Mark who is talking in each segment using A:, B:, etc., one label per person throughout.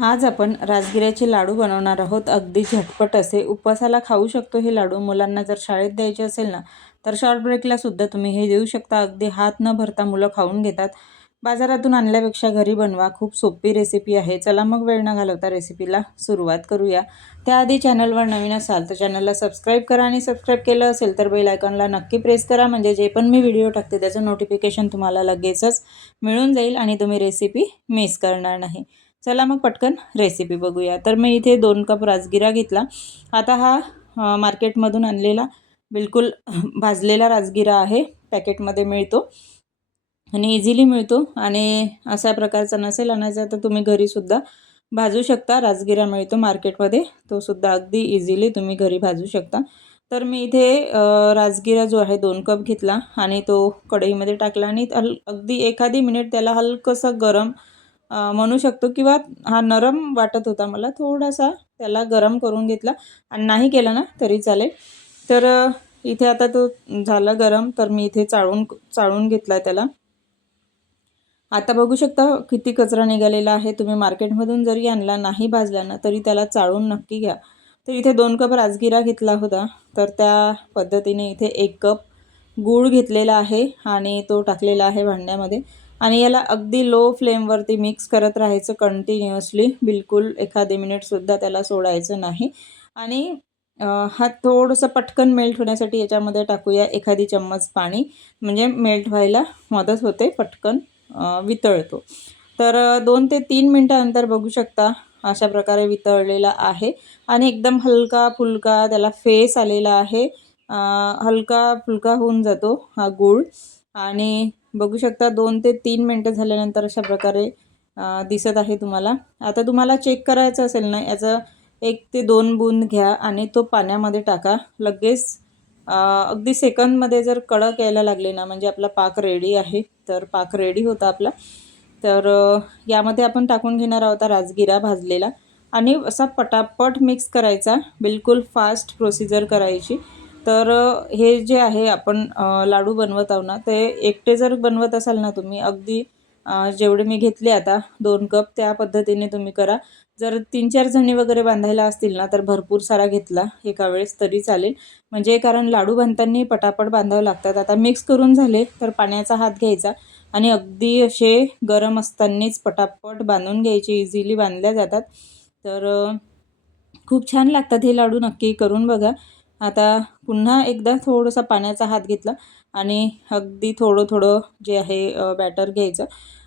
A: आज आपण राजगिऱ्याचे लाडू बनवणार आहोत. अगदी झटपट असे. उपवासाला खाऊ शकतो हे लाडू. मुलांना जर शाळेत द्यायचे असेल ना तर शॉर्ट ब्रेकला सुद्धा तुम्ही हे देऊ शकता. अगदी हात न भरता मुलं खाऊन घेतात. बाजारातून आणल्यापेक्षा घरी बनवा. खूप सोपी रेसिपी आहे. चला मग वेळ न घालवता रेसिपीला सुरुवात करूया. त्याआधी चॅनलवर नवीन असाल तर चॅनलला सबस्क्राईब करा आणि सबस्क्राईब केलं असेल तर बेल आयकॉनला नक्की प्रेस करा. म्हणजे जे पण मी व्हिडिओ टाकते त्याचं नोटिफिकेशन तुम्हाला लगेचच मिळून जाईल आणि तुम्ही रेसिपी मिस करणार नाही. चला मग पटकन रेसिपी बघूया. तर मी इथे दोन कप राजगिरा घेतला. आता हा मार्केटमधून आणलेला बिलकुल भाजलेला राजगिरा आहे. पॅकेटमध्ये मिळतो. आणि इझिली मिळतो. आणि अशा प्रकारचा नसेल आणायचा तर तुम्ही घरीसुद्धा भाजू शकता. राजगिरा मिळतो मार्केटमध्ये तो सुद्धा अगदी इझिली तुम्ही घरी भाजू शकता. तर मी इथे राजगिरा जो आहे दोन कप घेतला आणि तो कढईमध्ये टाकला. आणि अगदी एखादी मिनिट त्याला हलकंसं गरम म्हणू शकतो किंवा हा नरम वाटत होता मला. थोडासा त्याला गरम करून घेतला आणि नाही केला ना तरी चालेल. तर इथे आता तो झाला गरम तर मी इथे चाळून चाळून घेतला त्याला. आता बघू शकता किती कचरा निघालेला आहे. तुम्ही मार्केटमधून जरी आणला नाही भाजला ना तरी त्याला चाळून नक्की घ्या. तर इथे दोन कप राजगिरा घेतला होता. तर त्या पद्धतीने इथे एक कप गूळ घेतलेला आहे आणि तो टाकलेला आहे भांड्यामध्ये. आणि याला अगदी लो फ्लेमवरती मिक्स करत राहायचं कंटिन्युअसली बिलकुल एखादी मिनिटसुद्धा त्याला सोडायचं नाही. आणि हा थोडंसं पटकन मेल्ट होण्यासाठी याच्यामध्ये टाकूया एखादी चम्मच पाणी. म्हणजे मेल्ट व्हायला मदत होते पटकन वितळतो. तर दोन ते तीन मिनटानंतर बघू शकता अशा प्रकारे वितळलेला आहे. आणि एकदम हलका फुलका त्याला फेस आलेला आहे. हलका फुलका होऊन जातो हा गूळ. आणि बघू शकता दोन ते तीन मिनटं झाल्यानंतर अशा प्रकारे दिसत आहे तुम्हाला. आता तुम्हाला चेक करायचं असेल ना याचं एक ते दोन बूंद घ्या आणि तो पाण्यामध्ये टाका. लगेच अगदी सेकंदमध्ये जर कडक यायला लागले ना म्हणजे आपला पाक रेडी आहे तर पाक रेडी होता आपला. तर यामध्ये आपण टाकून घेणार आहोत राजगिरा भाजलेला. आणि असा पटापट मिक्स करायचा बिलकुल फास्ट प्रोसिजर करायची. तर हे जे आहे आपण लाडू बनवत आहो ना ते एकटे जर बनवत असाल ना तुम्ही अगदी जेवढे मी घेतले आता दोन कप त्या पद्धतीने तुम्ही करा. जर तीन चार जणी वगैरे बांधायला असतील ना तर भरपूर सारा घेतला एका वेळेस तरी चालेल. म्हणजे कारण लाडू बांधताना पटापट बांधावं लागतात. आता मिक्स करून झाले तर पाण्याचा हात घ्यायचा आणि अगदी असे गरम असतानाच पटापट बांधून घ्यायचे इझिली बांधल्या जातात. तर खूप छान लागतात हे लाडू नक्की करून बघा. आता पुन्हा एकदा थोडंसं पाण्याचा हात घेतला आणि अगदी थोडं थोडं जे आहे बॅटर घ्यायचं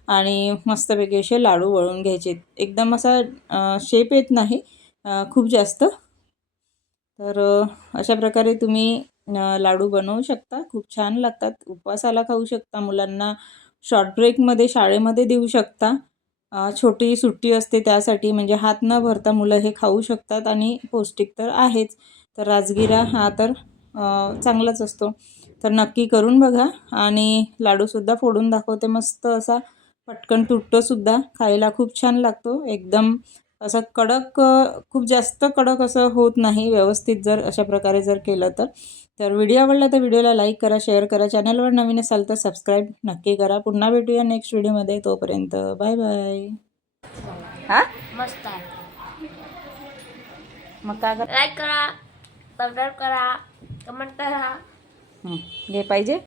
A: आणि मस्तपैकी असे लाडू वळून घ्यायचे. एकदम असा शेप येत नाही खूप जास्त. तर अशा प्रकारे तुम्ही लाडू बनवू शकता. खूप छान लागतात. उपवासाला खाऊ शकता मुलांना. शॉर्ट ब्रेकमध्ये शाळेमध्ये देऊ शकता. छोटी सुट्टी असते त्यासाठी म्हणजे हात न भरता मुलं हे खाऊ शकतात आणि पौष्टिक तर आहेच. तर राजगिरा हा तर चांगलाच असतो. तर नक्की करून बघा आणि लाडूसुद्धा फोडून दाखवते. मस्त असा पटकन तुटतोसुद्धा. खायला खूप छान लागतो. एकदम असं कडक खूप जास्त कडक असं होत नाही व्यवस्थित जर अशा प्रकारे जर केलं तर. तर व्हिडिओ आवडला तर व्हिडिओला लाईक करा शेअर करा. चॅनलवर नवीन असाल तर सबस्क्राईब नक्की करा. पुन्हा भेटूया नेक्स्ट व्हिडिओमध्ये. तोपर्यंत बाय बाय. हा?
B: मस्त आहे.
A: मग काय कर
B: लाईक करा सबस्क्राईब करा कमेंट करा.
A: हं, घे पाहिजे?